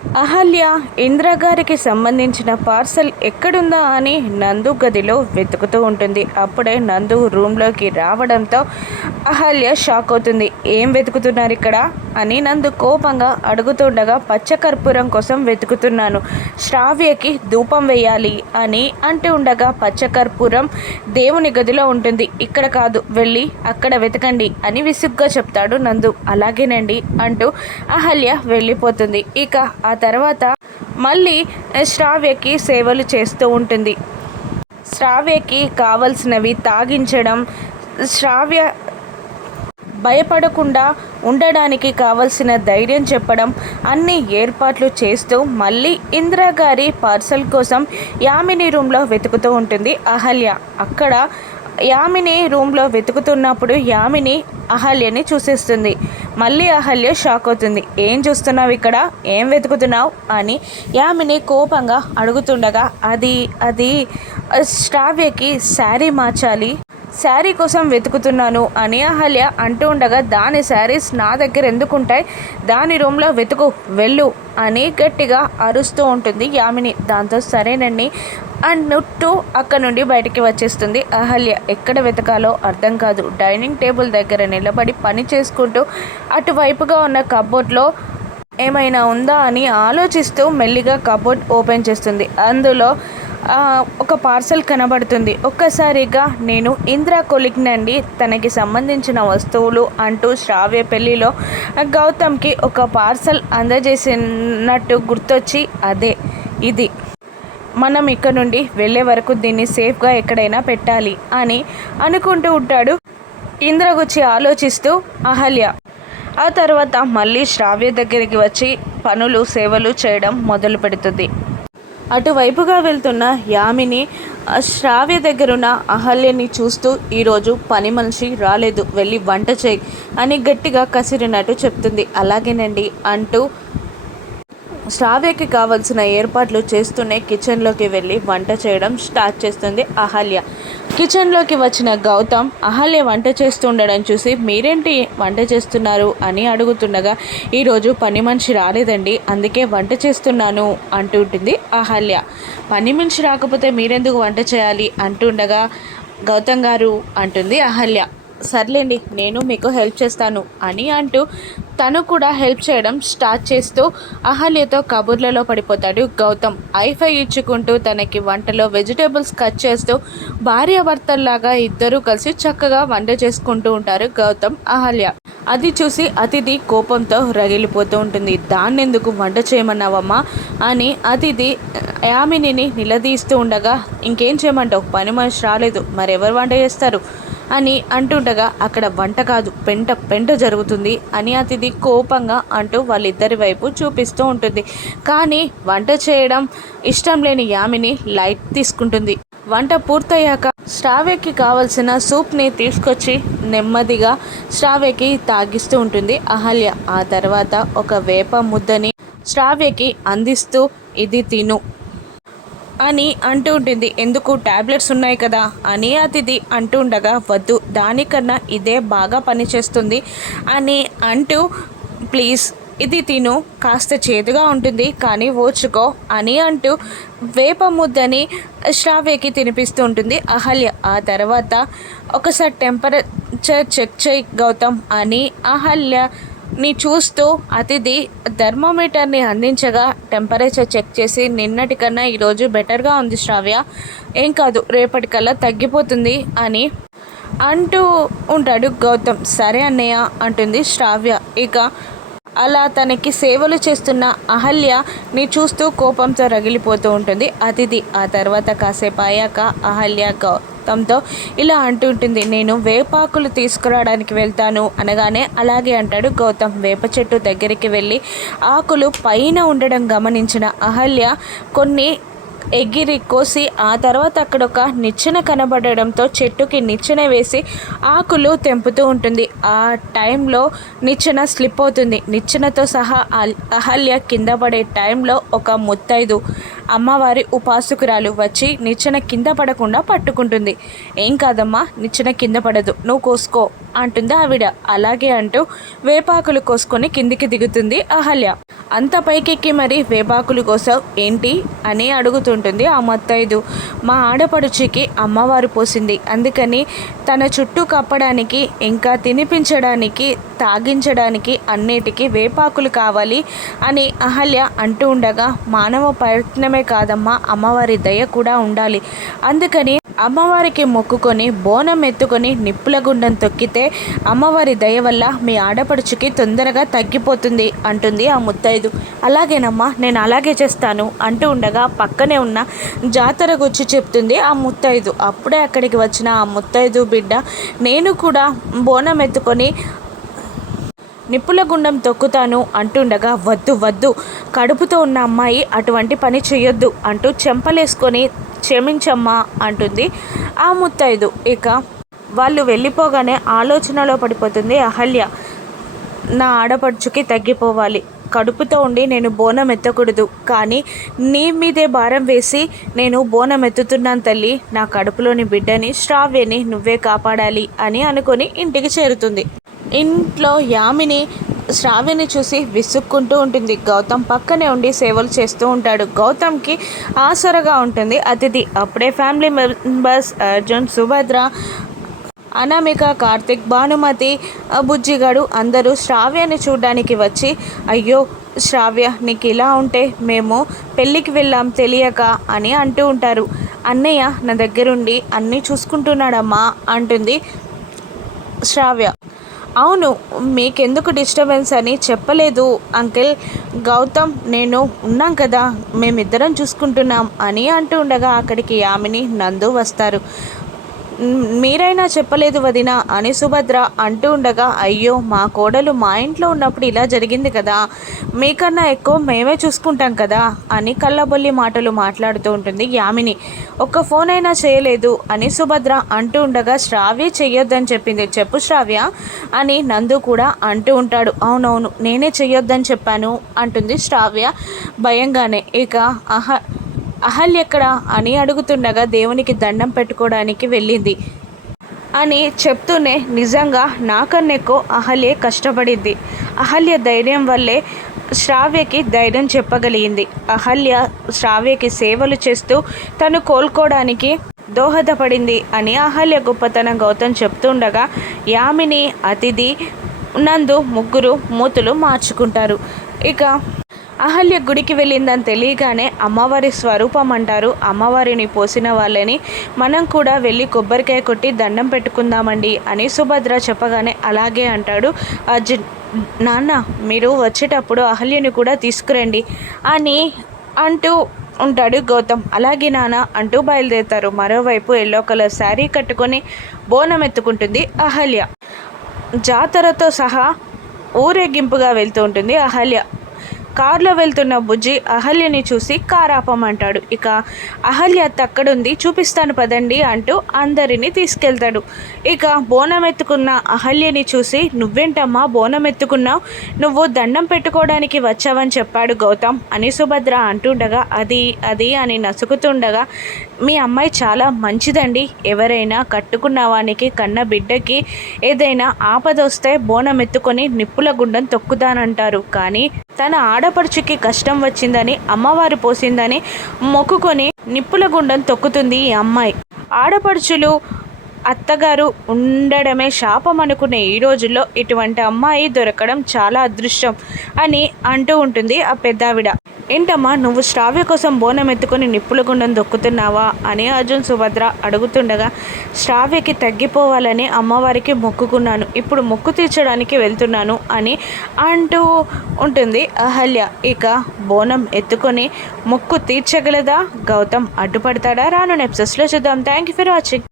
అహల్య ఇంద్రగారికి సంబంధించిన పార్సల్ ఎక్కడుందా అని నందు గదిలో వెతుకుతూ ఉంటుంది. అప్పుడే నందు రూమ్లోకి రావడంతో అహల్య షాక్ అవుతుంది. ఏం వెతుకుతున్నారు ఇక్కడ? అని నందు కోపంగా అడుగుతుండగా పచ్చకర్పూరం కోసం వెతుకుతున్నాను. శ్రావ్యకి ధూపం వేయాలి అని అంటూ ఉండగా పచ్చకర్పూరం దేవుని గదిలో ఉంటుంది. ఇక్కడ కాదు వెళ్ళి అక్కడ వెతకండి అని విసుగ్గా చెప్తాడు నందు. అలాగేనండి అంటూ అహల్య వెళ్ళిపోతుంది. ఇక ఆ తర్వాత మళ్ళీ శ్రావ్యకి సేవలు చేస్తూ ఉంటుంది. శ్రావ్యకి కావలసినవి తాగించడం శ్రావ్య భయపడకుండా ఉండడానికి కావలసిన ధైర్యం చెప్పడం అన్ని ఏర్పాట్లు చేస్తూ మళ్ళీ ఇందిరాగారి పార్సల్ కోసం యామిని రూమ్లో వెతుకుతూ ఉంటుంది అహల్య. అక్కడ యామిని రూమ్లో వెతుకుతున్నప్పుడు యామిని అహల్యని చూసేస్తుంది. మళ్ళీ అహల్య షాక్ అవుతుంది. ఏం చూస్తున్నావు ఇక్కడ? ఏం వెతుకుతున్నావు? అని యామిని కోపంగా అడుగుతుండగా అది అది శ్రావ్యకి శారీ మార్చాలి. శారీ కోసం వెతుకుతున్నాను అని అహల్య అంటూ ఉండగా దాని శారీస్ నా దగ్గర ఎందుకుంటాయి? దాని రూమ్లో వెతుకు వెళ్ళు అని గట్టిగా అరుస్తూ ఉంటుంది యామిని. దాంతో సరేనండి అండ్ నుట్టు అక్కడ నుండి బయటికి వచ్చేస్తుంది. అహల్య ఎక్కడ వెతకాలో అర్థం కాదు. డైనింగ్ టేబుల్ దగ్గర నిలబడి పని చేసుకుంటూ అటువైపుగా ఉన్న కబోర్డ్లో ఏమైనా ఉందా అని ఆలోచిస్తూ మెల్లిగా కబోర్డ్ ఓపెన్ చేస్తుంది. అందులో ఒక పార్సల్ కనబడుతుంది. ఒక్కసారిగా నేను ఇందిరా కొలిగ్నండి తనకి సంబంధించిన వస్తువులు అంటూ శ్రావ్య పెళ్ళిలో గౌతమ్కి ఒక పార్సల్ అందజేసినట్టు గుర్తొచ్చి అదే ఇది. మనం ఇక్కడ నుండి వెళ్ళే వరకు దీన్ని సేఫ్గా ఎక్కడైనా పెట్టాలి అని అనుకుంటూ ఉంటాడు. ఇంద్రగుచ్చి ఆలోచిస్తూ అహల్య ఆ తర్వాత మళ్ళీ శ్రావ్య దగ్గరికి వచ్చి పనులు సేవలు చేయడం మొదలు పెడుతుంది. అటువైపుగా వెళ్తున్న యామిని శ్రావ్య దగ్గరున్న అహల్యని చూస్తూ ఈరోజు పని మనిషి రాలేదు వెళ్ళి వంట చేయి అని గట్టిగా కసిరినట్టు చెప్తుంది. అలాగేనండి అంటూ శ్రావ్యకి కావలసిన ఏర్పాట్లు చేస్తూనే కిచెన్లోకి వెళ్ళి వంట చేయడం స్టార్ట్ చేస్తుంది అహల్య. కిచెన్లోకి వచ్చిన గౌతమ్ అహల్య వంట చేస్తుండడం చూసి మీరేంటి వంట చేస్తున్నారు? అని అడుగుతుండగా ఈరోజు పని మనిషి రాలేదండి అందుకే వంట చేస్తున్నాను అంటుంటుంది అహల్య. పని మనిషి రాకపోతే మీరెందుకు వంట చేయాలి? అంటుండగా గౌతమ్ గారు అంటుంది అహల్య. సర్లేండి నేను మీకు హెల్ప్ చేస్తాను అని అంటూ తను కూడా హెల్ప్ చేయడం స్టార్ట్ చేస్తూ అహల్యతో కబుర్లలో పడిపోతాడు గౌతమ్. ఐఫై ఇచ్చుకుంటూ తనకి వంటలో వెజిటేబుల్స్ కట్ చేస్తూ భార్యాభర్తల్లాగా ఇద్దరూ కలిసి చక్కగా వంట చేసుకుంటూ ఉంటారు గౌతమ్ అహల్య. అది చూసి అతిథి కోపంతో రగిలిపోతూ ఉంటుంది. దాన్నెందుకు వంట చేయమన్నావమ్మా అని అతిథి యామినిని నిలదీస్తూ ఉండగా ఇంకేం చేయమంటావు? పని మనిషి రాలేదు. మరెవరు వంట చేస్తారు? అని అంటుండగా అక్కడ వంట కాదు పెంట పెంట జరుగుతుంది అని అతిథి కోపంగా అంటూ వాళ్ళిద్దరి వైపు చూపిస్తూ ఉంటుంది. కానీ వంట చేయడం ఇష్టం లేని యామిని లైట్ తీసుకుంటుంది. వంట పూర్తయ్యాక శ్రావ్యకి కావలసిన సూప్ని తీసుకొచ్చి నెమ్మదిగా శ్రావ్యకి తాగిస్తూ ఉంటుంది. అహల్య ఆ తర్వాత ఒక వేప ముద్దని శ్రావ్యకి అందిస్తూ ఇది తిను అని అంటూ ఉంటుంది. ఎందుకు ట్యాబ్లెట్స్ ఉన్నాయి కదా? అని అతిథి అంటూ ఉండగా వద్దు దానికన్నా ఇదే బాగా పనిచేస్తుంది అని అంటూ ప్లీజ్ ఇది తిను కాస్త చేదుగా ఉంటుంది కానీ ఓర్చుకో అని అంటూ వేప ముద్దని శ్రావ్యకి తినిపిస్తూ ఉంటుంది. అహల్య ఆ తర్వాత ఒకసారి టెంపరేచర్ చెక్ చేయి గౌతమ్ అని అహల్య ని చూస్తూ అతిథి థర్మోమీటర్ని అందించగా టెంపరేచర్ చెక్ చేసి నిన్నటి కన్నా ఈరోజు బెటర్గా ఉంది శ్రావ్య. ఏం కాదు రేపటికల్లా తగ్గిపోతుంది అని అంటూ ఉంటాడు గౌతమ్. సరే అన్నయ్య అంటుంది శ్రావ్య. ఇక అలా తనకి సేవలు చేస్తున్న అహల్యని చూస్తూ కోపంతో రగిలిపోతూ ఉంటుంది అతిథి. ఆ తర్వాత కాసేపు అయ్యాక అహల్య గౌతంతో ఇలా అంటుంటుంది నేను వేపాకులు తీసుకురావడానికి వెళ్తాను అనగానే అలాగే అంటాడు గౌతమ్. వేప చెట్టు దగ్గరికి వెళ్ళి ఆకులు పైన ఉండడం గమనించిన అహల్య కొన్ని ఎగిరి కోసి ఆ తర్వాత అక్కడ ఒక నిచ్చెన కనబడడంతో చెట్టుకి నిచ్చెన వేసి ఆకులు తెంపుతూ ఉంటుంది. ఆ టైంలో నిచ్చెన స్లిప్ అవుతుంది. నిచ్చెనతో సహా అహల్య కింద పడే టైంలో ఒక ముత్తైదు అమ్మవారి ఉపాసకురాలు వచ్చి నిచ్చెన కింద పడకుండా పట్టుకుంటుంది. ఏం కాదమ్మా నిచ్చెన కింద పడదు. నువ్వు కోసుకో అంటుంది ఆవిడ. అలాగే అంటూ వేపాకులు కోసుకొని కిందికి దిగుతుంది అహల్య. అంత పైకెక్కి మరి వేపాకులు కోసం ఏంటి? అని అడుగుతుంటుంది ఆ మత్తైదు. మా ఆడపడుచుకి అమ్మవారు పోసింది. అందుకని తన చుట్టూ కప్పడానికి ఇంకా తినిపించడానికి తాగించడానికి అన్నిటికీ వేపాకులు కావాలి అని అహల్య అంటూ ఉండగా మానవ ప్రయత్నమే కాదమ్మా అమ్మవారి దయ కూడా ఉండాలి. అందుకని అమ్మవారికి మొక్కుకొని బోనం ఎత్తుకొని నిప్పుల గుండం తొక్కితే అమ్మవారి దయ వల్ల మీ ఆడపడుచుకి తొందరగా తగ్గిపోతుంది అంటుంది ఆ ముత్తైదు. అలాగేనమ్మా నేను అలాగే చేస్తాను అంటూ ఉండగా పక్కనే ఉన్న జాతర గుచ్చి చెప్తుంది ఆ ముత్తైదు. అప్పుడే అక్కడికి వచ్చిన ఆ ముత్తైదు బిడ్డ నేను కూడా బోనం ఎత్తుకొని నిప్పుల గుండం తొక్కుతాను అంటుండగా వద్దు వద్దు కడుపుతో ఉన్న అమ్మాయి అటువంటి పని చేయొద్దు అంటూ చెంపలేసుకొని క్షమించమ్మా అంటుంది ఆ ముత్తైదు. ఇక వాళ్ళు వెళ్ళిపోగానే ఆలోచనలో పడిపోతుంది అహల్య. నా ఆడపడుచుకి తగ్గిపోవాలి. కడుపుతో ఉండి నేను బోనం ఎత్తకూడదు. కానీ నీ మీదే భారం వేసి నేను బోనం ఎత్తుతున్నాను తల్లి. నా కడుపులోని బిడ్డని శ్రావ్యని నువ్వే కాపాడాలి అని అనుకొని ఇంటికి చేరుతుంది. ఇంట్లో యామిని శ్రావ్యని చూసి విసుక్కుంటూ ఉంటుంది. గౌతమ్ పక్కనే ఉండి సేవలు చేస్తూ ఉంటాడు. గౌతమ్కి ఆసరగా ఉంటుంది. అతిథి అప్పుడే ఫ్యామిలీ మెంబర్స్ అర్జున్ సుభద్ర అనామిక కార్తిక్ భానుమతి బుజ్జిగాడు అందరూ శ్రావ్యాన్ని చూడడానికి వచ్చి అయ్యో శ్రావ్య నీకు ఇలా ఉంటే మేము పెళ్ళికి వెళ్ళాం తెలియక అని అంటూ ఉంటారు. అన్నయ్య నా దగ్గరుండి అన్నీ చూసుకుంటున్నాడమ్మా అంటుంది శ్రావ్య. అవును మీకెందుకు డిస్టర్బెన్స్ అని చెప్పలేదు అంకిల్. గౌతమ్ నేను ఉన్నాం కదా మేమిద్దరం చూసుకుంటున్నాం అని అంటూ ఉండగా అక్కడికి యామిని నందు వస్తారు. మీరైనా చెప్పలేదు వదిన అని సుభద్ర అంటూ ఉండగా అయ్యో మా కోడలు మా ఇంట్లో ఉన్నప్పుడు ఇలా జరిగింది కదా మీకన్నా ఎక్కువ మేమే చూసుకుంటాం కదా అని కళ్ళబొల్లి మాటలు మాట్లాడుతూ ఉంటుంది యామిని. ఒక్క ఫోన్ అయినా చేయలేదు అని సుభద్ర అంటూ ఉండగా శ్రావ్య చెయ్యొద్దని చెప్పింది. చెప్పు శ్రావ్య అని నందు కూడా అంటూ ఉంటాడు. అవునవును నేనే చెయ్యొద్దని చెప్పాను అంటుంది శ్రావ్య భయంగానే. ఇక ఆహా అహల్య ఎక్కడ? అని అడుగుతుండగా దేవునికి దండం పెట్టుకోవడానికి వెళ్ళింది. అని చెప్తూనే నిజంగా నాకన్నెక్కో అహల్యే కష్టపడింది. అహల్య ధైర్యం వల్లే శ్రావ్యకి ధైర్యం చెప్పగలిగింది. అహల్య శ్రావ్యకి సేవలు చేస్తూ తను కోలుకోవడానికి దోహదపడింది అని అహల్య గొప్పతనం గౌతమ్ చెప్తుండగా యామిని అతిథి నందు ముగ్గురు మూతులు మార్చుకుంటారు. ఇక అహల్య గుడికి వెళ్ళిందని తెలియగానే అమ్మవారి స్వరూపం అంటారు. అమ్మవారిని పోసిన వాళ్ళని మనం కూడా వెళ్ళి కొబ్బరికాయ కొట్టి దండం పెట్టుకుందామండి అని సుభద్ర చెప్పగానే అలాగే అంటాడు. అర్జున్ నాన్న మీరు వచ్చేటప్పుడు అహల్యని కూడా తీసుకురండి అని అంటూ ఉంటాడు గౌతమ్. అలాగే నాన్న అంటూ బయలుదేరుతారు. మరోవైపు ఎల్లో కలర్ శారీ కట్టుకొని బోనం ఎత్తుకుంటుంది అహల్య. జాతరతో సహా ఊరేగింపుగా వెళ్తూ ఉంటుంది అహల్య. కారులో వెళ్తున్న బుజ్జి అహల్యని చూసి కారాపమంటాడు ఇక అహల్య తక్కడుంది చూపిస్తాను పదండి అంటూ అందరినీ తీసుకెళ్తాడు. ఇక బోనం ఎత్తుకున్న అహల్యని చూసి నువ్వేంటమ్మా బోనం ఎత్తుకున్నావు నువ్వు దండం పెట్టుకోవడానికి వచ్చావని చెప్పాడు గౌతమ్. అని సుభద్ర అంటుండగా అది అది అని నసుకుతుండగా మీ అమ్మాయి చాలా మంచిదండి. ఎవరైనా కట్టుకున్న వానికి కన్న బిడ్డకి ఏదైనా ఆపదొస్తే బోనం ఎత్తుకొని నిప్పుల గుండం తొక్కుతానంటారు. కానీ తన ఆడపడుచుకి కష్టం వచ్చిందని అమ్మవారు పోసిందని మొక్కుకొని నిప్పుల గుండం తొక్కుతుంది ఈ అమ్మాయి. ఆడపడుచులు అత్తగారు ఉండడమే శాపం అనుకునే ఈ రోజుల్లో ఇటువంటి అమ్మాయి దొరకడం చాలా అదృష్టం అని అంటూ ఉంటుంది ఆ పెద్దావిడ. ఏంటమ్మా నువ్వు శ్రావ్య కోసం బోనం ఎత్తుకొని నిప్పుల గుండం దొక్కుతున్నావా అని అర్జున్ సుభద్ర అడుగుతుండగా శ్రావ్యకి తగ్గిపోవాలని అమ్మవారికి మొక్కుకున్నాను. ఇప్పుడు మొక్కు తీర్చడానికి వెళ్తున్నాను అని అంటూ ఉంటుంది అహల్య. ఇక బోనం ఎత్తుకొని మొక్కు తీర్చగలదా? గౌతమ్ అడ్డుపడతాడా? రాను నెప్సెస్లో చూద్దాం. Thank you for watching